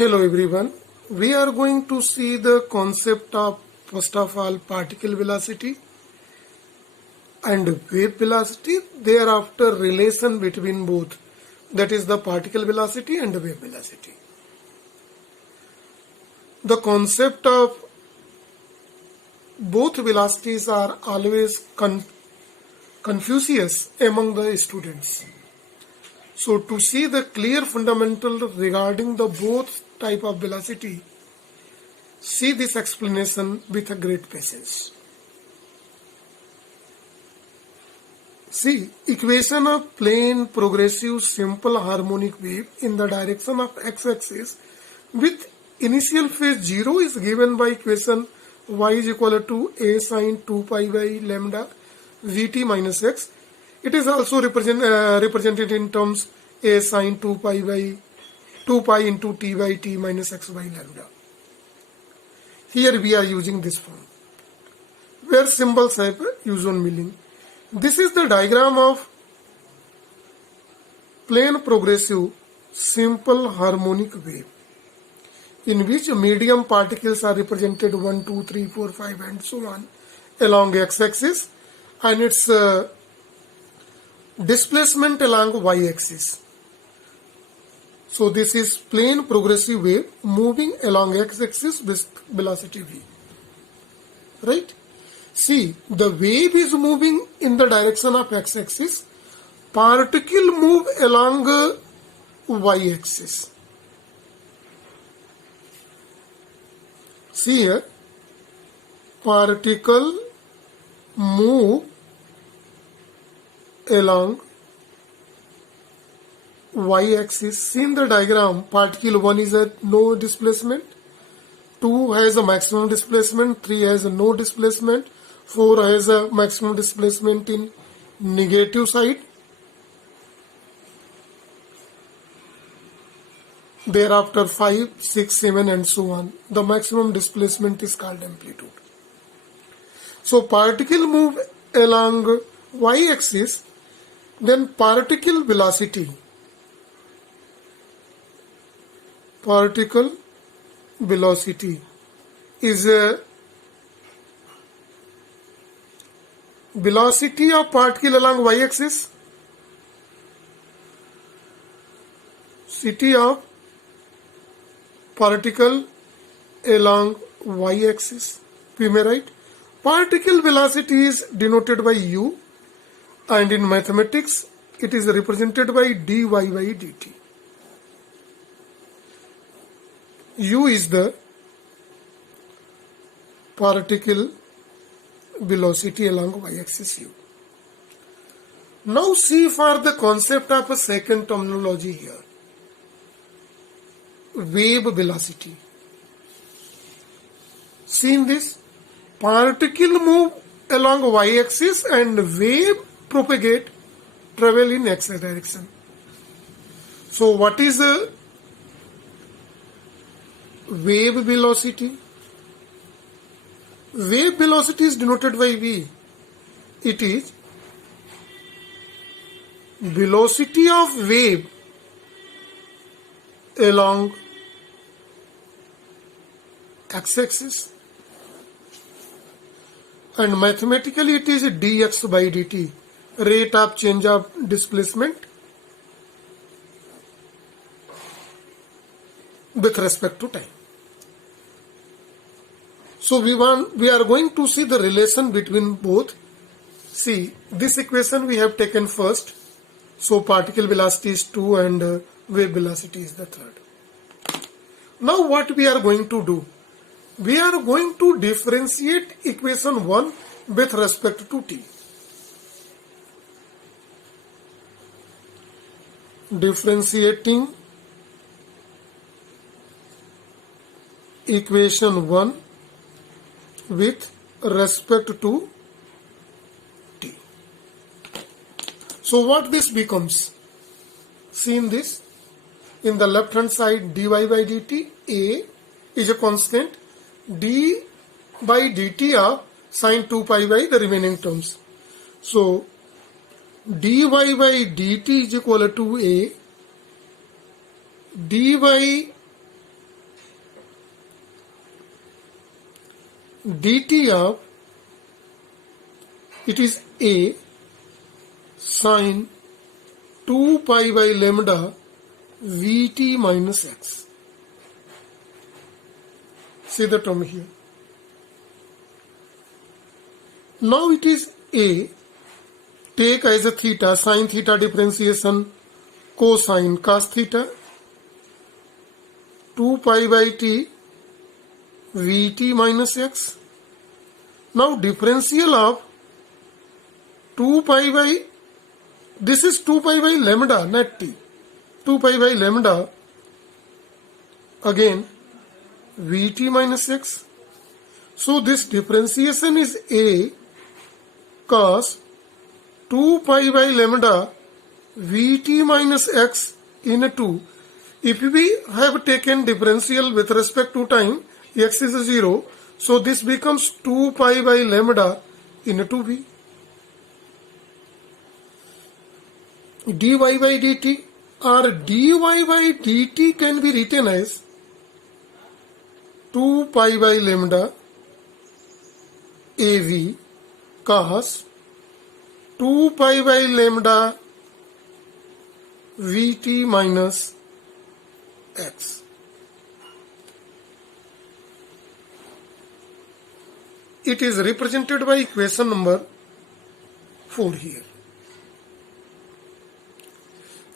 Hello everyone. We are going to see the concept of first of all particle velocity and wave velocity, thereafter relation between both, that is the particle velocity and the wave velocity. The concept of both velocities are always confucius among the students. So to see the clear fundamental regarding the both type of velocity, see this explanation with a great patience. See, equation of plane progressive simple harmonic wave in the direction of x-axis with initial phase 0 is given by equation y is equal to a sine 2 pi by lambda vt minus x. It is also represented in terms a sine 2 pi into t by t minus x by lambda. Here we are using this form, where symbols have usual meaning. This is the diagram of plane progressive simple harmonic wave, in which medium particles are represented 1, 2, 3, 4, 5 and so on along x-axis, and its displacement along y-axis. So this is plane progressive wave moving along x-axis with velocity v. Right? See, the wave is moving in the direction of x-axis. Particle move along y-axis. See here, particle move along y-axis. See in the diagram, particle 1 is at no displacement, 2 has a maximum displacement, 3 has a no displacement, 4 has a maximum displacement in negative side. Thereafter 5, 6, 7 and so on. The maximum displacement is called amplitude. So particle move along y-axis, then particle velocity is a velocity of particle along y-axis, velocity of particle along y-axis. We may write particle velocity is denoted by u, and in mathematics it is represented by dy by dt. U is the particle velocity along y-axis u. Now see for the concept of a second terminology here, wave velocity. See in this, particle move along y-axis and wave propagate, travel in x direction. So what is a wave velocity? Wave velocity is denoted by v. It is velocity of wave along x-axis, and mathematically it is dx by dt, rate of change of displacement with respect to time. So we are going to see the relation between both. See, this equation we have taken first. So particle velocity is 2 and wave velocity is the third. Now what we are going to do? We are going to differentiate equation 1 with respect to t. Differentiating equation 1 with respect to t. So what this becomes? See in this, in the left hand side dy by dt, a is a constant, d by dt of sine 2 pi by the remaining terms. So dy by dt is equal to a dy dt of, it is a sine 2 pi by lambda Vt minus x. See the term here. Now it is a, take as a theta, sine theta differentiation, cosine cos theta, 2 pi by t Vt minus x. Now differential of 2 pi by, this is 2 pi by lambda, not t. 2 pi by lambda, again Vt minus x. So this differentiation is a cos 2 pi by lambda Vt minus x in 2. If we have taken differential with respect to time, x is 0, so this becomes 2 pi by lambda in 2v. dy by dt or dy by dt can be written as 2 pi by lambda av cos 2 pi by lambda Vt minus x. It is represented by equation number 4 here.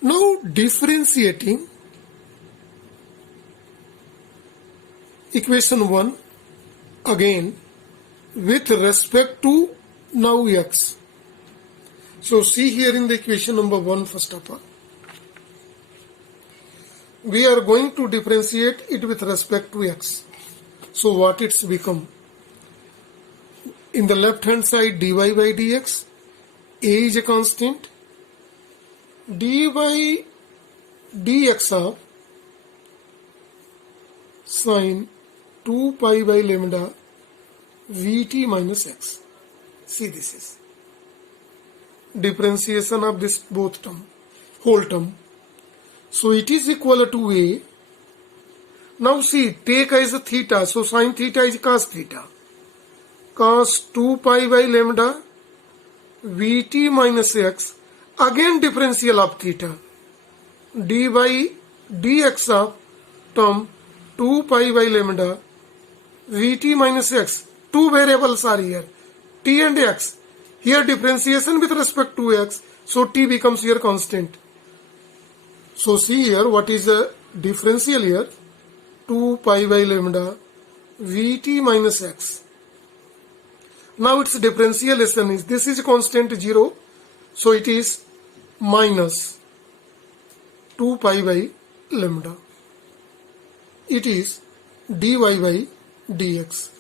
Now differentiating equation 1 again with respect to now x. So see here in the equation number 1, first of all, we are going to differentiate it with respect to x. So what it's become? In the left hand side, dy by dx, a is a constant, dy by dx of sine 2 pi by lambda Vt minus x. See, this is differentiation of this both term, whole term. So it is equal to a. Now see, take as a theta, so sine theta is cos theta. Cos 2 pi by lambda Vt minus x, again differential of theta, dy by dx of term 2 pi by lambda Vt minus x. Two variables are here, t and x. Here differentiation with respect to x, so t becomes here constant. So see here what is the differential here, 2 pi by lambda Vt minus x. Now its differentiation is, this is constant 0, so it is minus 2 pi by lambda. It is dy by dx.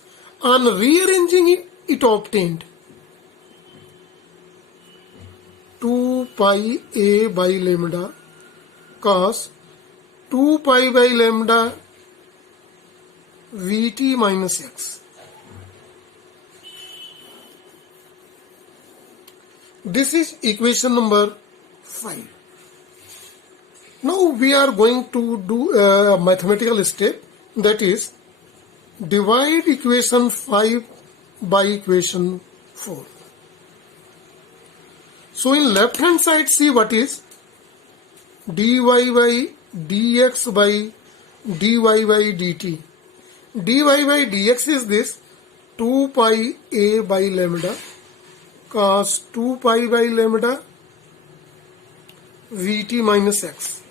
On rearranging it obtained 2 pi a by lambda cos 2 pi by lambda Vt minus x. This is equation number 5. Now we are going to do a mathematical step, that is divide equation 5 by equation 4. So in left hand side, see what is dy by dx by dy by dt. dy by dx is this 2 pi a by lambda cos 2 pi by lambda Vt minus x.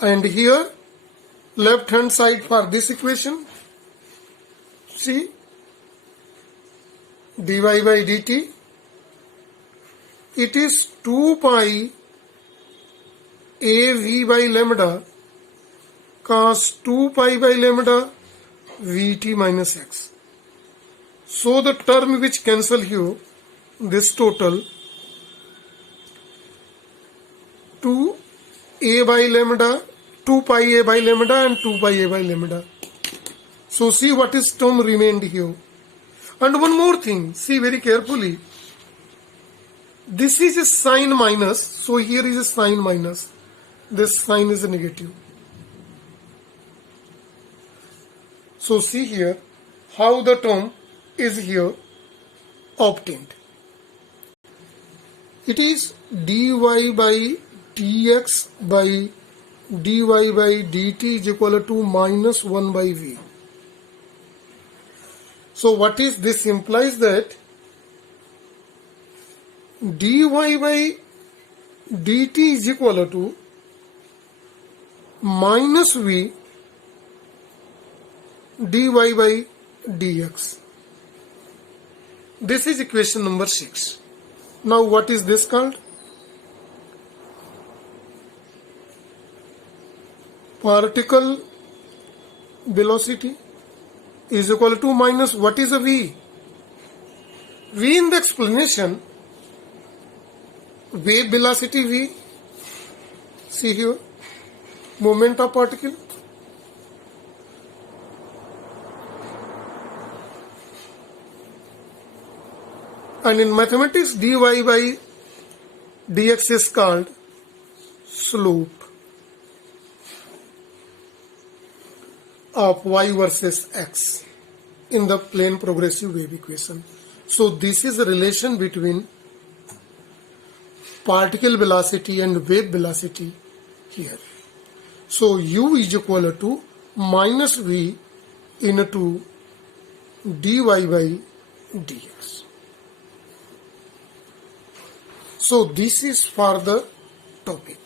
And here left hand side for this equation, see dy by dt, it is 2 pi a v by lambda cos 2 pi by lambda Vt minus x. So the term which cancel here, this total 2 a by lambda, 2 pi a by lambda and 2 pi a by lambda. So see what is term remained here. And one more thing, see very carefully. This is a sign minus, so here is a sign minus. This sign is a negative. So see here, how the term is here obtained. It is dy by dx by dy by dt is equal to minus 1 by v. So what is this? Implies that dy by dt is equal to minus v dy by dx. This is equation number 6. Now what is this called? Particle velocity is equal to minus what is a v? V in the explanation, wave velocity v, see here, moment of particle. And in mathematics, dy by dx is called slope of y versus x in the plane progressive wave equation. So this is a relation between particle velocity and wave velocity here. So u is equal to minus v into dy by dx. So this is for the topic.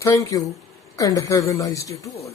Thank you and have a nice day to all.